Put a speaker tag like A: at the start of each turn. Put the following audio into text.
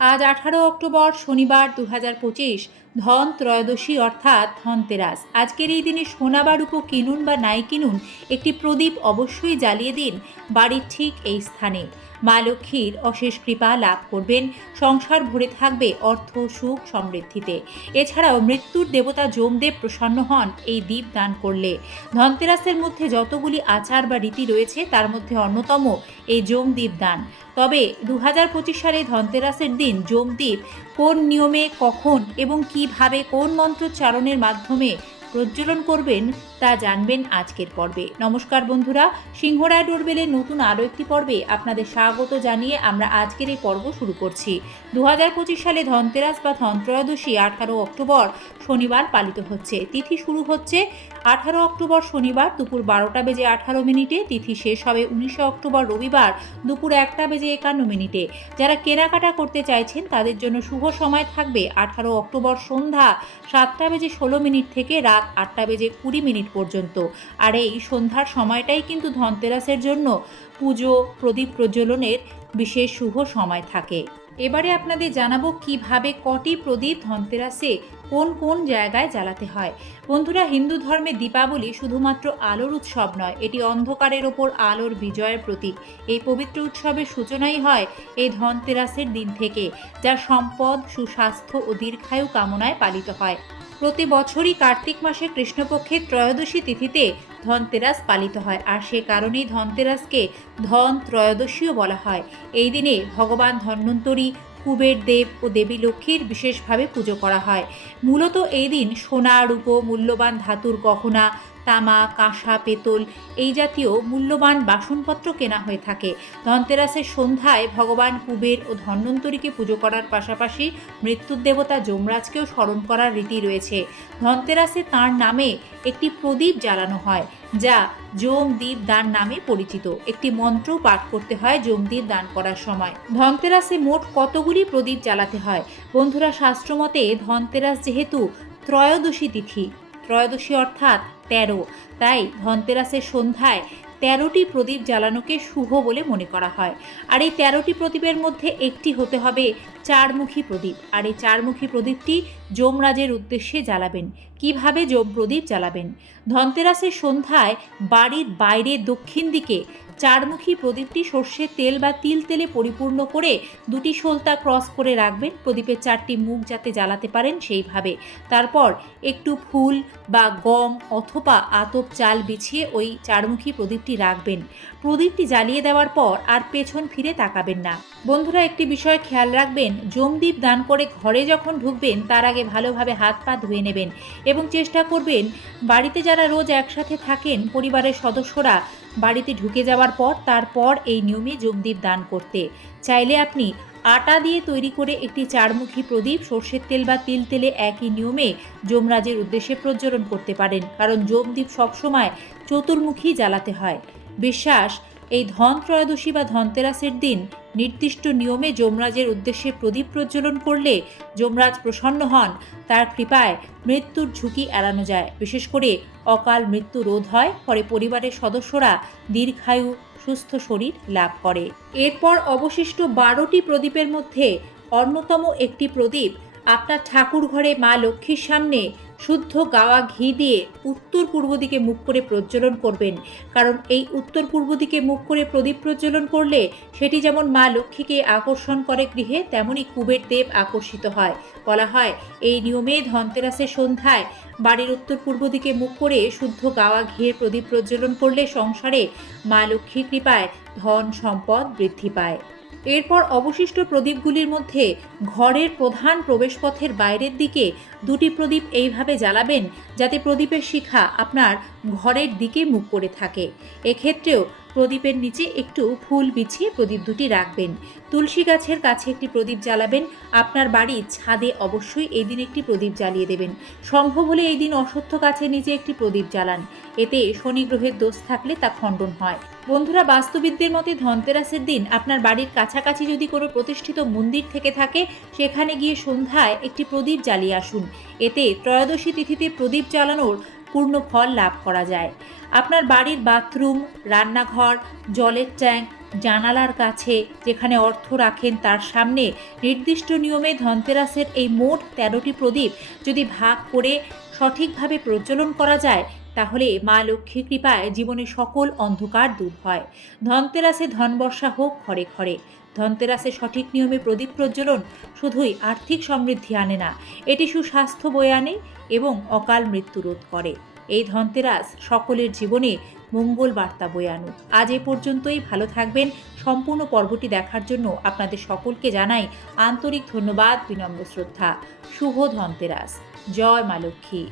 A: আজ আঠারো অক্টোবর শনিবার দু হাজার পঁচিশ, ধন ত্রয়োদশী অর্থাৎ ধনতেরাস। আজকের এই দিনে সোনা বা রূপো কিনুন বা নাই কিনুন, একটি প্রদীপ অবশ্যই জ্বালিয়ে দিন বাড়ির ঠিক এই স্থানে। মা লক্ষ্মীর অশেষ কৃপা লাভ করবেন, সংসার ভরে থাকবে অর্থ, সুখ সমৃদ্ধিতে। এছাড়াও মৃত্যুর দেবতা যমদেব প্রসন্ন হন এই দ্বীপ দান করলে। ধনতেরাসের মধ্যে যতগুলি আচার বা রীতি রয়েছে, তার মধ্যে অন্যতম এই যমদ্বীপ দান। তবে দু পঁচিশ সালে ধনতেরাসের দিন যমদ্বীপ কোন নিয়মে, কখন এবং কীভাবে, কোন মন্ত্রোচ্চারণের মাধ্যমে প্রজ্বলন করবেন তা জানবেন আজকের পর্বে। নমস্কার বন্ধুরা, সিংহরায় ডোরবেলের নতুন আরও একটি পর্বে আপনাদের স্বাগত জানিয়ে আমরা আজকের এই পর্ব শুরু করছি। দু হাজার পঁচিশ সালে ধনতেরাস বা ধনত্রয়োদশী আঠারো অক্টোবর শনিবার পালিত হচ্ছে। তিথি শুরু হচ্ছে আঠারো অক্টোবর শনিবার দুপুর বারোটা বেজে আঠারো মিনিটে। তিথি শেষ হবে উনিশে অক্টোবর রবিবার দুপুর একটা বেজে একান্ন মিনিটে। যারা কেনাকাটা করতে চাইছেন তাদের জন্য শুভ সময় থাকবে আঠারো অক্টোবর সন্ধ্যা সাতটা বেজে ষোলো মিনিট থেকে রাত আটটা বেজে কুড়ি মিনিট পর্যন্ত। আর এই সন্ধ্যার সময়টাই কিন্তু ধনতেরাসের জন্য পুজো, প্রদীপ প্রজ্বলনের বিশেষ শুভ সময় থাকে। এবারে আপনাদের জানাব কীভাবে কটি প্রদীপ ধনতেরাসে কোন কোন জায়গায় জ্বালাতে হয়। বন্ধুরা, হিন্দু ধর্মে দীপাবলি শুধুমাত্র আলোর উৎসব নয়, এটি অন্ধকারের ওপর আলোর বিজয়ের প্রতীক। এই পবিত্র উৎসবের সূচনাই হয় এই ধনতেরাসের দিন থেকে, যা সম্পদ, সুস্বাস্থ্য ও দীর্ঘায়ু কামনায় পালিত হয়। প্রতি বছরই কার্তিক মাসে কৃষ্ণপক্ষের ত্রয়োদশী তিথিতে ধনতেরাস পালিত হয়, আর সে কারণেই ধনতেরাসকে ধন ত্রয়োদশীও বলা হয়। এই দিনে ভগবান ধন্বন্তরী, কুবের দেব ও দেবী লক্ষ্মীর বিশেষভাবে পুজো করা হয়। মূলত এই দিন সোনা, রূপো, মূল্যবান ধাতুর গহনা তামা, কাঁসা, পেতল এই জাতীয় মূল্যবান বাসনপত্র কেনা হয়ে থাকে। ধনতেরাসের সন্ধ্যায় ভগবান কুবের ও ধন্বন্তরীকে পুজো করার পাশাপাশি মৃত্যুর দেবতা যমরাজকেও স্মরণ করার রীতি রয়েছে। ধনতেরাসে তার নামে একটি প্রদীপ জ্বালানো হয়, যা যমদীপ দান নামে পরিচিত। একটি মন্ত্র পাঠ করতে হয় যমদীপ দান করার সময়। ধনতেরাসে মোট কতগুলি প্রদীপ জ্বালাতে হয়? বন্ধুরা, শাস্ত্রমতে ধনতেরাস যেহেতু ত্রয়োদশী তিথি ত্রয়োদশী অর্থাৎ তেরো। তাই ধনতেরাসের সন্ধ্যায় তেরোটি প্রদীপ জ্বালানোকে শুভ বলে মনে করা হয়। আর এই তেরোটি প্রদীপের মধ্যে একটি হতে হবে চারমুখী প্রদীপ। আর এই চারমুখী প্রদীপটি যমরাজের উদ্দেশ্যে জ্বালাবেন। কীভাবে যম প্রদীপ জ্বালাবেন? ধনতেরাসের সন্ধ্যায় বাড়ির বাইরে দক্ষিণ দিকে চারমুখী প্রদীপটি সর্ষের তেল বা তিল তেলে পরিপূর্ণ করে দুটি সলতা ক্রস করে রাখবেন। প্রদীপের চারটি মুখ যাতে জ্বালাতে পারেন সেইভাবে। তারপর একটু ফুল বা গম অথবা আতপ চাল বিছিয়ে ওই চারমুখী প্রদীপটি রাখবেন। প্রদীপটি জ্বালিয়ে দেওয়ার পর আর পেছন ফিরে তাকাবেন না। বন্ধুরা, একটি বিষয় খেয়াল রাখবেন। জমদীপ দান করে ঘরে যখন ঢুকবেন, তার আগে ভালোভাবে হাত পা ধুয়ে নেবেন এবং চেষ্টা করবেন বাড়িতে যারা রোজ একসাথে থাকেন, পরিবারের সদস্যরা বাড়িতে ঢুকে যাওয়ার পর তারপর এই নিয়মে যোগদীপ দান করতে। চাইলে আপনি আটা দিয়ে তৈরি করে একটি চারমুখী প্রদীপ, সর্ষের তেল বা তিল তেলে একই নিয়মে যমরাজের উদ্দেশ্যে প্রজ্বলন করতে পারেন। কারণ যমদীপ সবসময় চতুর্মুখী জ্বালাতে হয়। বিশ্বাস এই ধন ত্রয়োদশী বা ধনতেরাসের দিন নির্দিষ্ট নিয়মে যমরাজের উদ্দেশ্যে প্রদীপ প্রজ্বলন করলে যমরাজ প্রসন্ন হন। তার কৃপায় মৃত্যুর ঝুঁকি এড়ানো যায়। বিশেষ করে অকাল মৃত্যু রোধ হয়, পরে পরিবারের সদস্যরা দীর্ঘায়ু, সুস্থ শরীর লাভ করে। এরপর অবশিষ্ট বারোটি প্রদীপের মধ্যে অন্যতম একটি প্রদীপ আপনার ঠাকুর ঘরে মা লক্ষ্মীর সামনে শুদ্ধ গাওয়া ঘি দিয়ে উত্তর পূর্ব দিকে মুখ করে প্রজ্বলন করবেন। কারণ এই উত্তর পূর্ব দিকে মুখ করে প্রদীপ প্রজ্বলন করলে সেটি যেমন মা লক্ষ্মীকে আকর্ষণ করে গৃহে তেমনই কুবের দেব আকর্ষিত হয়। বলা হয়, এই নিয়মে ধনতেরাসের সন্ধ্যায় বাড়ির উত্তর পূর্ব দিকে মুখ করে শুদ্ধ গাওয়া ঘিয়ের প্রদীপ প্রজ্বলন করলে সংসারে মা লক্ষ্মীর কৃপায় ধন সম্পদ বৃদ্ধি পায়। এরপর অবশিষ্ট প্রদীপগুলির মধ্যে ঘরের প্রধান প্রবেশপথের বাইরের দিকে দুটি প্রদীপ এইভাবে জ্বালাবেন যাতে প্রদীপের শিখা আপনার ঘরের দিকে মুখ করে থাকে। এক্ষেত্রেও প্রদীপের নিচে একটু ফুল বিছিয়ে প্রদীপ দুটি রাখবেন। তুলসী গাছের কাছে একটি প্রদীপ জ্বালাবেন। আপনার বাড়ির ছাদে অবশ্যই এই দিন একটি প্রদীপ জ্বালিয়ে দেবেন। সম্ভব হলে এই দিন অশ্বত্থ গাছের নিচে একটি প্রদীপ জ্বালান। এতে শনি গ্রহের দোষ থাকলে তা খণ্ডন হয়। বন্ধুরা, বাস্তুবিদদের মতে ধনতেরাসের দিন আপনার বাড়ির কাছাকাছি যদি কোনো প্রতিষ্ঠিত মন্দির থেকে থাকে, সেখানে গিয়ে সন্ধ্যায় একটি প্রদীপ জ্বালিয়ে আসুন। এতে ত্রয়োদশী তিথিতে প্রদীপ জ্বালানোর পূর্ণ ফল লাভ করা যায়। আপনার বাড়ির বাথরুম, রান্নাঘর, জলের ট্যাঙ্ক, জানালার কাছে যেখানে অর্থ রাখেন তার সামনে নির্দিষ্ট নিয়মে ধনতেরাসের এই মোট তেরোটি প্রদীপ যদি ভাগ করে সঠিকভাবে প্রজ্বলন করা যায়, তাহলে মা লক্ষ্মী কৃপায় জীবনে সকল অন্ধকার দূর হয়। ধনতেরাসে ধনবর্ষা হোক ঘরে ঘরে। ধনতেরাসে সঠিক নিয়মে প্রদীপ প্রজ্বলন শুধুই আর্থিক সমৃদ্ধি আনে না, এটি সুস্বাস্থ্য বয়ে আনে এবং অকাল মৃত্যু রোধ করে। এই ধনতেরাস সকলের জীবনে মঙ্গল বার্তা বয়ে আনুক। আজ এ পর্যন্তই, ভালো থাকবেন। সম্পূর্ণ পর্বটি দেখার জন্য আপনাদের সকলকে জানাই আন্তরিক ধন্যবাদ, বিনম্র শ্রদ্ধা। শুভ ধনতেরাস। জয় মা লক্ষ্মী।